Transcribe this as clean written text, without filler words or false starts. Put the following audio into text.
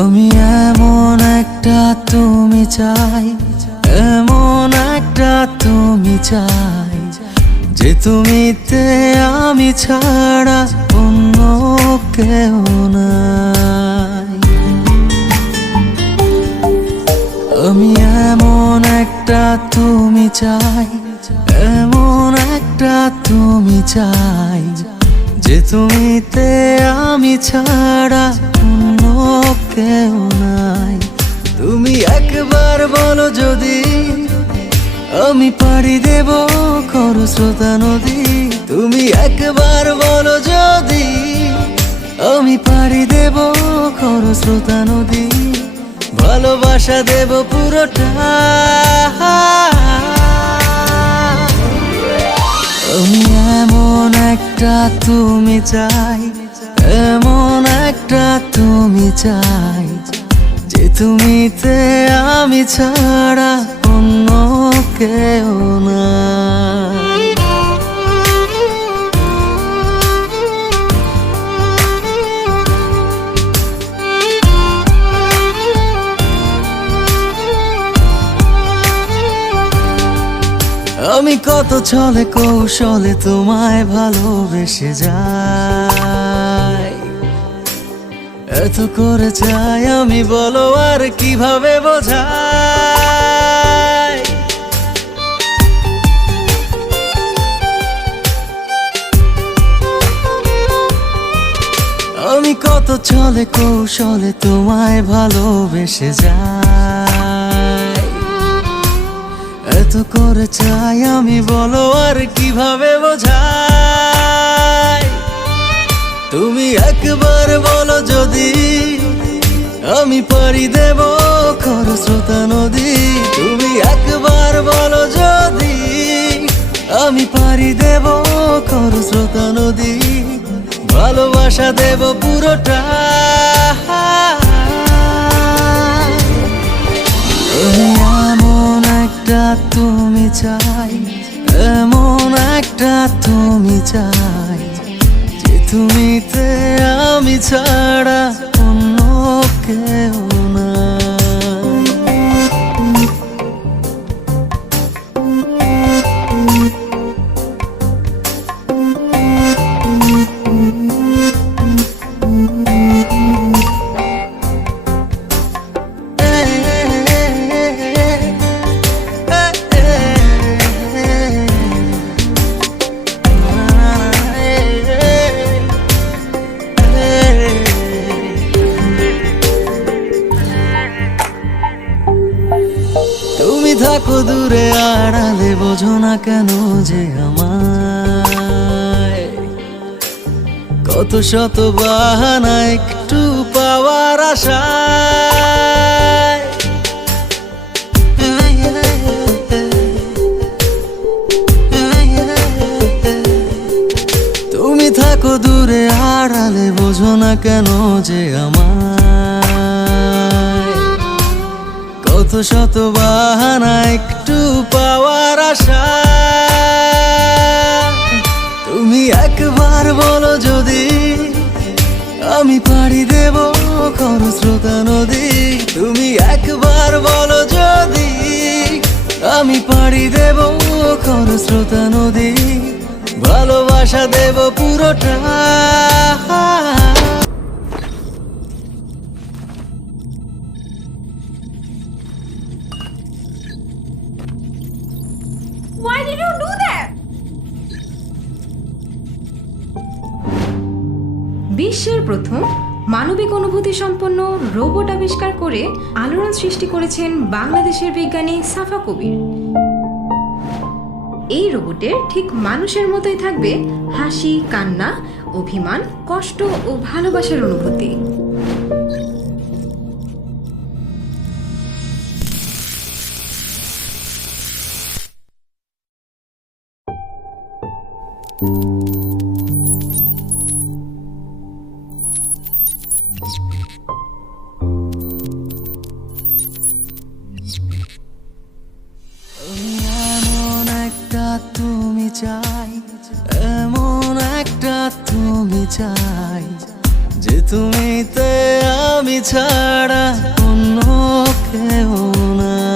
আমি এমন একটা তুমি চাই, এমন একটা তুমি চাই, যে তুমিতে আমি ছাড়া অন্য কেউ নাই। আমি এমন একটা তুমি চাই, এমন একটা তুমি চাই, যে তুমিতে আমি ছাড়া অন্য কেউ নাই। তুমি একবার বলো যদি আমি পাড়ি দেব খরস্রোতা নদী। তুমি একবার বলো যদি আমি পাড়ি দেব খরস্রোতা নদী। ভালোবাসা দেব পুরোটা। আমি এমন একটা তুমি চাই, এমন একটা তুমি চাই, যে তুমিতে আমি ছাড়া অন্য কেউ নাই। আমি কত ছলে কৌশলে তোমায় ভালোবেসে যাই, এত করে চাই আমি, বলো আর কিভাবে বোঝাই। আমি কত ছলে কৌশলে তোমায় ভালোবেসে যাই, এত করে চাই আমি, বলো আর কিভাবে বোঝাই। তুমি একবার বলো যদি আমি পাড়ি দেব খরস্রোতা নদী। তুমি একবার বলো যদি আমি পাড়ি দেব খরস্রোতা নদী। ভালোবাসা দেব পুরোটা। এমন একটা তুমি চাই, এমন একটা তুমি চাই, যে তুমিতে আমি ছাড়া অন্য কেউ নাই। তুমি থাকো দূরে আড়ালে, বোঝো না কেন যে আমায় কত শত বাহানা একটু পাওয়ার আশায়। তুমি থাকো দূরে আড়ালে, বোঝো না কেন যে আমায় কত শত বাহানা একটু পাওয়ার আশা। তুমি একবার বলো যদি আমি পাড়ি দেব খরস্রোতা নদী। তুমি একবার বলো যদি আমি পাড়ি দেব খরস্রোতা নদী। ভালোবাসা দেব পুরোটা। Why did you do that? বিশ্বের প্রথম মানবিক অনুভূতি সম্পন্ন রোবট আবিষ্কার করে আলোড়ন সৃষ্টি করেছেন বাংলাদেশের বিজ্ঞানী সাফা কবির। এই রোবটের ঠিক মানুষের মতোই থাকবে হাসি, কান্না, অভিমান, কষ্ট ও ভালোবাসার অনুভূতি। এমন একটা তুমি চাই, এমন একটা তুমি চাই, যে তুমিতে আমি ছাড়া অন্য কেউ নাই।